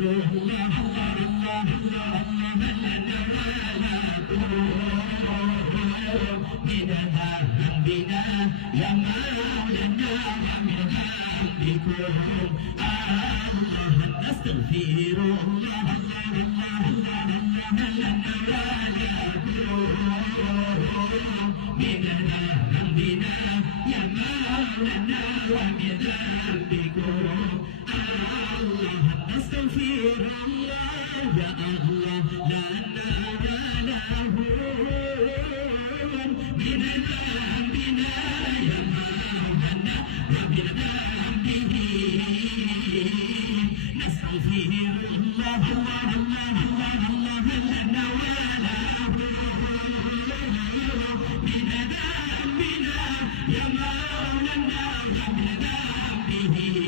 الله الله من ذنبنا يا مولانا ومن ذنبكم نستغفر الله من ذنبنا يا مولانا ومن ذنبكم نستغفر الله يا الله لنا وله من ذنبنا يا مولانا ومن ذنبه نستغفر الله لنا وله من ذنبنا يا مولانا ومن ذنبه